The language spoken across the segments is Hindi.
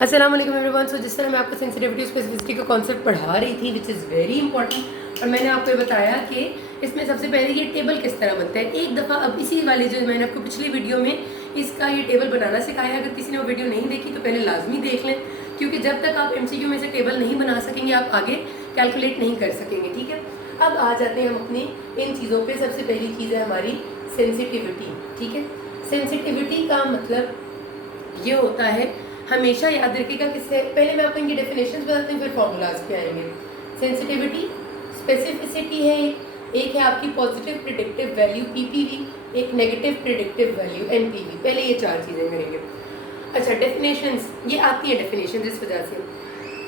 अस्सलाम वालेकुम एवरीवन। सो जिस तरह मैं आपको सेंसिटिविटी स्पेसिफिसिटी का कॉन्सेप्ट पढ़ा रही थी विच इज़ वेरी इंपॉर्टेंट, और मैंने आपको बताया कि इसमें सबसे पहले ये टेबल किस तरह बनता है। एक दफ़ा अब इसी वाले जो मैंने आपको पिछली वीडियो में इसका ये टेबल बनाना सिखाया, अगर किसी ने वो वीडियो नहीं देखी तो पहले लाजमी देख लें, क्योंकि जब तक आप MCQ में से टेबल नहीं बना सकेंगे आप आगे कैलकुलेट नहीं कर सकेंगे। ठीक है, अब आ जाते हैं हम अपनी इन चीज़ों पर। सबसे पहली चीज़ है हमारी सेंसिटिविटी। ठीक है, सेंसिटिविटी का मतलब ये होता है, हमेशा याद रखिएगा किससे पहले मैं आपको इनकी डेफिनेशंस बताती हूँ, फिर फॉर्मूलाज पे आएंगे। सेंसिटिविटी, स्पेसिफिसिटी है, एक है आपकी पॉजिटिव प्रिडिक्टिव वैल्यू PPV, एक नेगेटिव प्रिडिक्टिव वैल्यू NPV। पहले ये चार चीज़ें करेंगे। अच्छा, डेफिनेशंस ये आती है, डेफिनेशन इस वजह से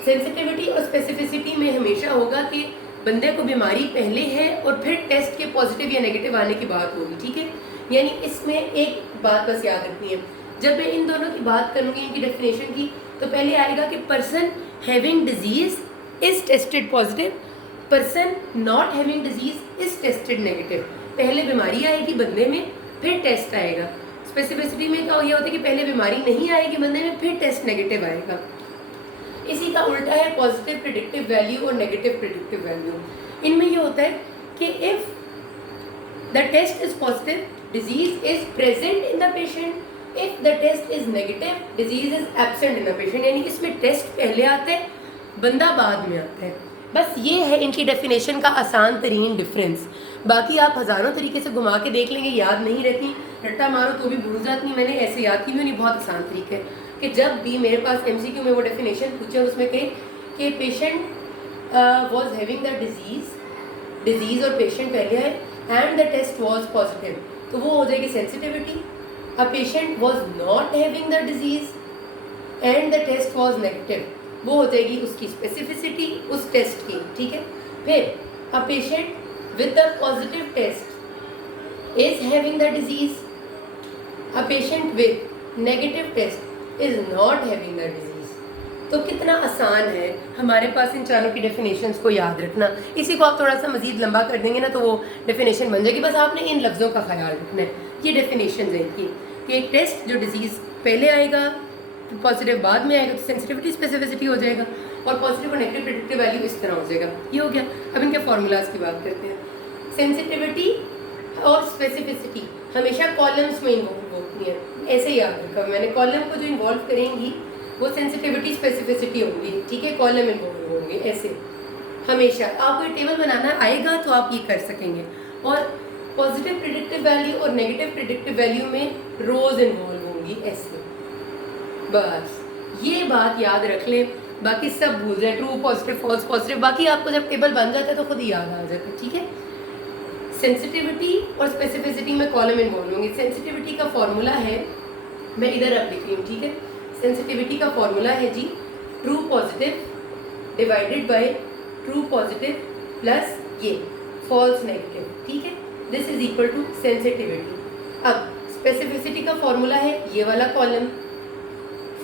सेंसिटिविटी और स्पेसिफिसिटी में हमेशा होगा कि बंदे को बीमारी पहले है और फिर टेस्ट के पॉजिटिव या नेगेटिव आने की बात होगी। ठीक है, यानी इसमें एक बात बस याद रखनी है, जब मैं इन दोनों की बात करूंगी इनकी डेफिनेशन की, तो पहले आएगा कि person having disease is tested positive, person not having disease is tested negative. पहले बीमारी आएगी बंदे में, फिर टेस्ट आएगा। स्पेसिफिसिटी में क्या होता है कि पहले बीमारी नहीं आएगी बंदे में, फिर टेस्ट नेगेटिव आएगा। इसी का उल्टा है पॉजिटिव प्रिडिक्टिव वैल्यू और नेगेटिव प्रिडिक्टिव वैल्यू। इनमें ये होता है कि if the test is positive, disease is present in the patient, if the test is negative, disease is absent in the patient. यानी इसमें टेस्ट पहले आता है, बंदा बाद में आता है। बस ये है इनकी डेफिनेशन का आसान तरीन डिफरेंस। बाकी आप हज़ारों तरीके से घुमा के देख लेंगे, याद नहीं रहती, रट्टा मारो तो भी भूल जाती। मैंने ऐसे याद की भी नहीं, बहुत आसान तरीके है कि जब भी मेरे पास MCQ में वो डेफिनेशन पूछे उसमें कहे कि patient was having the disease और पेशेंट पहले है and the test was positive, तो वो हो जाएगी sensitivity. A patient was not having the disease and the test was negative, वो हो जाएगी उसकी स्पेसिफिसिटी उस टेस्ट की। ठीक है, फिर a patient with the positive test is having the disease, a patient with negative test is not having the disease। तो कितना आसान है हमारे पास इन चारों की डेफिनेशंस को याद रखना। इसी को आप थोड़ा सा मजीद लंबा कर देंगे ना तो वो डेफिनेशन बन जाएगी। बस आपने इन लफ्ज़ों का ख्याल रखना है। ये डेफिनेशन है कि एक टेस्ट जो डिजीज़ पहले आएगा, पॉजिटिव बाद में आएगा, तो सेंसिटिविटी स्पेसिफिसिटी हो जाएगा, और पॉजिटिव और नेगेटिव प्रेडिक्टिव वैल्यू इस तरह हो जाएगा। ये हो गया। अब इनके फार्मूलाज की बात करते हैं। सेंसिटिविटी और स्पेसिफिसिटी हमेशा कॉलम्स में इन्वॉल्व होती है, ऐसे याद रखा मैंने। कॉलम को जो इन्वॉल्व करेंगी वो सेंसिटिविटी स्पेसिफिसिटी होंगी। ठीक है, कॉलम इन्वॉल्व होंगे ऐसे हमेशा। आपको ये टेबल बनाना आएगा तो आप ये कर सकेंगे। और पॉजिटिव प्रिडिक्टिव वैल्यू और नेगेटिव प्रिडिक्टिव वैल्यू में रोज इन्वॉल्व होंगी ऐसे। बस ये बात याद रख लें, बाकी सब भूल जाए, ट्रू पॉजिटिव फॉल्स पॉजिटिव, बाकी आपको जब टेबल बन जाता है तो खुद ही याद आ जाता है। ठीक है, सेंसिटिविटी और स्पेसिफिसिटी में कॉलम इन्वॉल्व होंगे। सेंसिटिविटी का फॉर्मूला है, मैं इधर अब लिख रही हूँ। ठीक है, सेंसिटिविटी का फॉर्मूला है जी true positive divided by true positive plus ये फॉल्स नेगेटिव। ठीक है, this is equal to sensitivity. अब स्पेसिफिसिटी का फॉर्मूला है ये वाला column,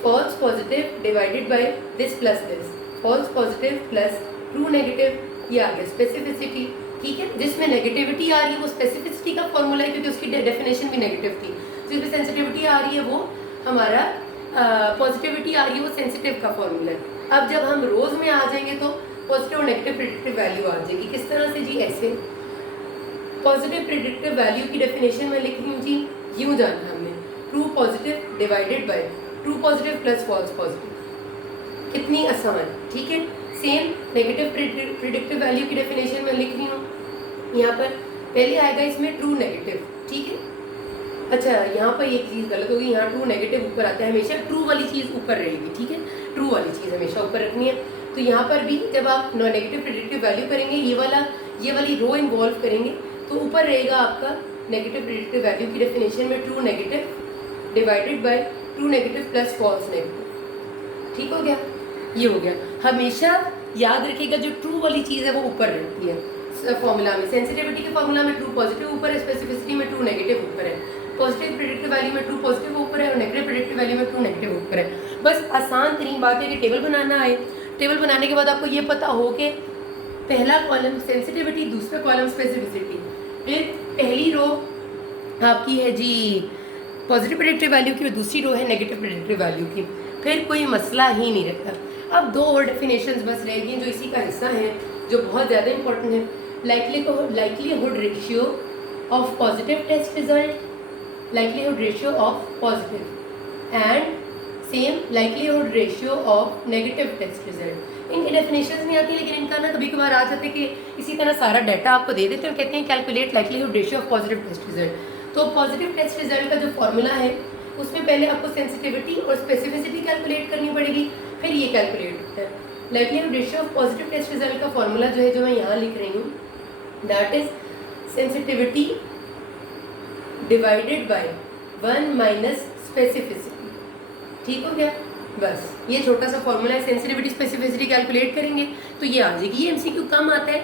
false positive divided by this plus this, false positive plus true negative, ये आ गया स्पेसिफिसिटी। ठीक है, जिसमें नेगेटिविटी आ रही है वो स्पेसिफिसिटी का फॉर्मूला है, क्योंकि उसकी डेफिनेशन भी नेगेटिव थी। जिसमें सेंसिटिविटी आ रही है वो हमारा पॉजिटिविटी आ रही है वो सेंसिटिव का फॉर्मूला है। अब जब हम रोज में आ जाएंगे तो पॉजिटिव और नेगेटिव प्रेडिक्टिव वैल्यू आ जाएगी। किस तरह से जी? ऐसे पॉजिटिव प्रेडिक्टिव वैल्यू की डेफिनेशन में लिख रही हूँ जी, यूँ जानना हमने, true positive divided by true positive plus false positive. कितनी आसान। ठीक है, सेम नेगेटिव प्रेडिक्टिव वैल्यू की डेफिनेशन में लिख रही हूँ। यहाँ पर पहले आएगा इसमें ट्रू नेगेटिव। ठीक है, अच्छा यहाँ पर एक चीज़ गलत होगी, यहाँ ट्रू नेगेटिव ऊपर आता है, हमेशा ट्रू वाली चीज़ ऊपर रहेगी। ठीक है, ट्रू वाली चीज़ हमेशा ऊपर रखनी है। तो यहाँ पर भी जब आप नेगेटिव प्रेडिक्टिव वैल्यू करेंगे, ये वाली रो इन्वॉल्व करेंगे, तो ऊपर रहेगा आपका नेगेटिव प्रेडिक्टिव वैल्यू की डेफिनेशन में true negative divided by true negative plus false negative. ठीक हो गया, ये हो गया। हमेशा याद रखिएगा जो ट्रू वाली चीज़ है वो ऊपर रहती है फॉर्मूला में। सेंसिटिविटी के फॉर्मूला में ट्रू पॉजिटिव ऊपर है, स्पेसिफिसिटी में ट्रू नेगेटिव ऊपर है, पॉजिटिव प्रेडिक्टिव वैल्यू में ट्रू पॉजिटिव ऊपर है और नेगेटिव प्रेडिक्टिव वैल्यू में ट्रू नेगेटिव ऊपर है। बस आसान तरीन बात है कि टेबल बनाना है। टेबल बनाने के बाद आपको ये पता हो कि पहला कॉलम सेंसिटिविटी, दूसरा कॉलम स्पेसिफिसिटी, फिर पहली रो आपकी है जी पॉजिटिव प्रेडिक्टिव वैल्यू की और दूसरी रो है नेगेटिव प्रेडिक्टिव वैल्यू की। फिर कोई मसला ही नहीं रहता। अब 2 और डेफिनेशंस बस रह गई जो इसी का हिस्सा है, जो बहुत ज़्यादा इंपॉर्टेंट है। Likelihood ratio of positive test result, likelihood ratio of positive and same likelihood ratio of negative test result। इनकी डेफिनेशंस नहीं आती, लेकिन इनका ना कभी कभार आ जाते कि इसी तरह सारा डाटा आपको दे देते हैं, कहते हैं calculate likelihood ratio of positive test result. तो पॉजिटिव टेस्ट रिजल्ट का जो फॉर्मूला है उसमें पहले आपको सेंसिटिविटी और स्पेसिफिसिटी कैलकुलेट करनी पड़ेगी, फिर ये कैलकुलेट होता है। Likelihood ratio of positive test result का फॉर्मूला जो है, जो मैं यहाँ लिख रही हूँ, that is sensitivity divided by 1 minus specificity. ठीक हो गया? बस ये छोटा सा फॉर्मूला है, सेंसिटिविटी स्पेसिफिसिटी कैलकुलेट करेंगे तो ये आ जाएगी। ये एमसीक्यू कम आता है,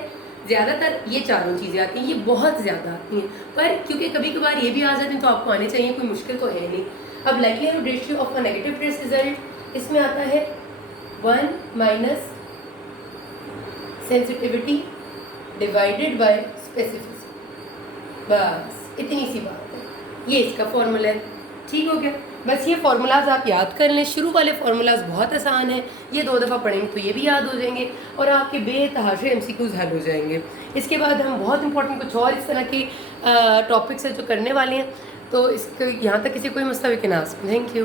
ज़्यादातर ये चारों चीज़ें आती हैं, ये बहुत ज़्यादा आती हैं, पर क्योंकि कभी कभार ये भी आ जाते हैं तो आपको आने चाहिए, कोई मुश्किल तो है नहीं। अब likelihood ratio of a negative test result, इसमें आता है 1 minus sensitivity divided by specificity. बस इतनी सी बात है, ये इसका फॉर्मूला है। ठीक हो गया? बस ये फार्मूलाज आप याद कर लें। शुरू वाले फार्मूलाज बहुत आसान हैं, ये 2 दफ़ा पढ़ेंगे तो ये भी याद हो जाएंगे और आपके बेतहाशे एमसीक्यूज़ हल हो जाएंगे। इसके बाद हम बहुत इंपॉर्टेंट कुछ और इस तरह के टॉपिक्स हैं जो करने वाले हैं, तो इसको यहाँ तक किसी कोई मसला we can ask. Thank you.